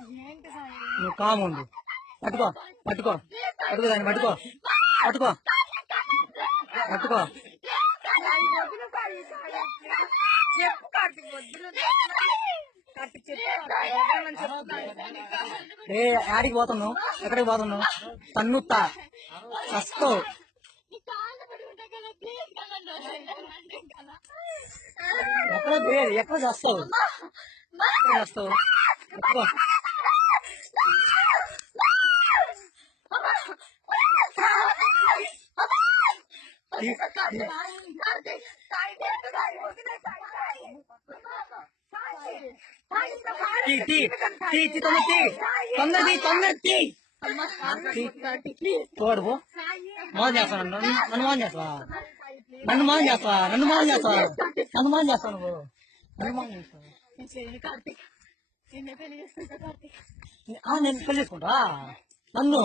నువ్వు కాము ఉండు. పట్టుకో పట్టుకో పట్టుకో దాన్ని పట్టుకో పట్టుకో పట్టుకో. ఏ ఆడికి పోతున్నావు? ఎక్కడికి పోతున్నావు? తన్నుతా వస్తావు. ఎక్కడ పేరు ఎక్కడ చేస్తావు? చేస్తావు తోడు మోసం చేస్తాను. నన్ను మోసం చేస్తావా? నన్ను మోసం చేస్తావా? నన్ను మోసం చేస్తావా? నన్ను మోసం చేస్తావు నువ్వు. నన్ను మోసం చేస్తావా? నేను పెళ్లి చేసుకుంటా. నన్ను